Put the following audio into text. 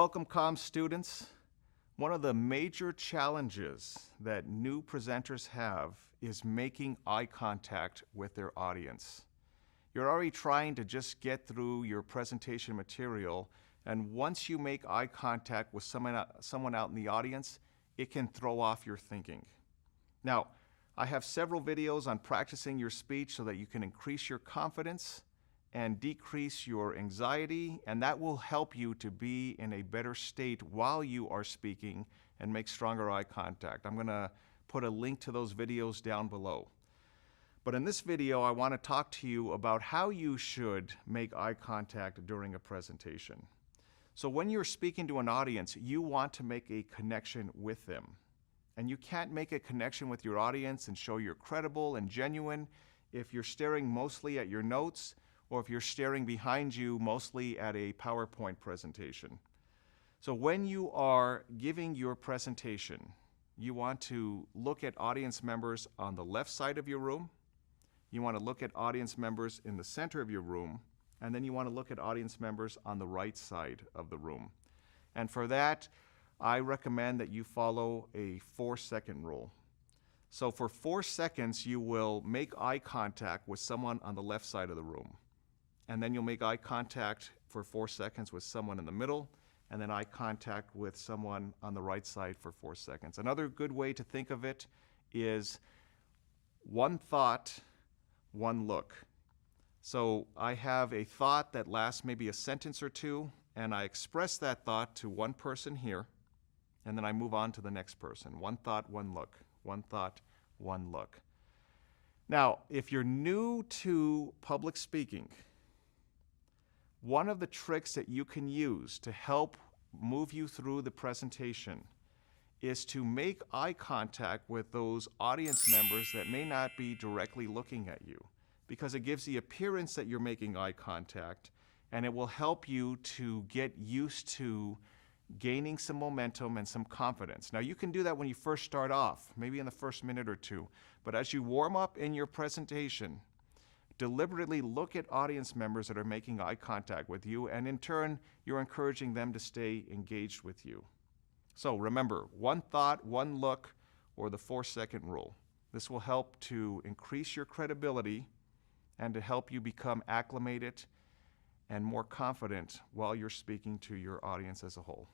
Welcome, comm students. One of the major challenges that new presenters have is making eye contact with their audience. You're already trying to just get through your presentation material, and once you make eye contact with someone out in the audience, it can throw off your thinking. Now, I have several videos on practicing your speech so that you can increase your confidence and decrease your anxiety, and that will help you to be in a better state while you are speaking and make stronger eye contact. I'm going to put a link to those videos down below. But in this video, I want to talk to you about how you should make eye contact during a presentation. So when you're speaking to an audience, you want to make a connection with them. And you can't make a connection with your audience and show you're credible and genuine if you're staring mostly at your notes, or if you're staring behind you mostly at a PowerPoint presentation. So when you are giving your presentation, you want to look at audience members on the left side of your room, you want to look at audience members in the center of your room, and then you want to look at audience members on the right side of the room. And for that, I recommend that you follow a 4-second rule. So for 4 seconds, you will make eye contact with someone on the left side of the room. And then you'll make eye contact for 4 seconds with someone in the middle, and then eye contact with someone on the right side for 4 seconds. Another good way to think of it is one thought, one look. So I have a thought that lasts maybe a sentence or two, and I express that thought to one person here, and then I move on to the next person. One thought, one look. One thought, one look. Now, if you're new to public speaking, one of the tricks that you can use to help move you through the presentation is to make eye contact with those audience members that may not be directly looking at you, because it gives the appearance that you're making eye contact, and it will help you to get used to gaining some momentum and some confidence. Now, you can do that when you first start off, maybe in the first minute or two, but as you warm up in your presentation, deliberately look at audience members that are making eye contact with you, and in turn, you're encouraging them to stay engaged with you. So remember, one thought, one look, or the 4-second rule. This will help to increase your credibility and to help you become acclimated and more confident while you're speaking to your audience as a whole.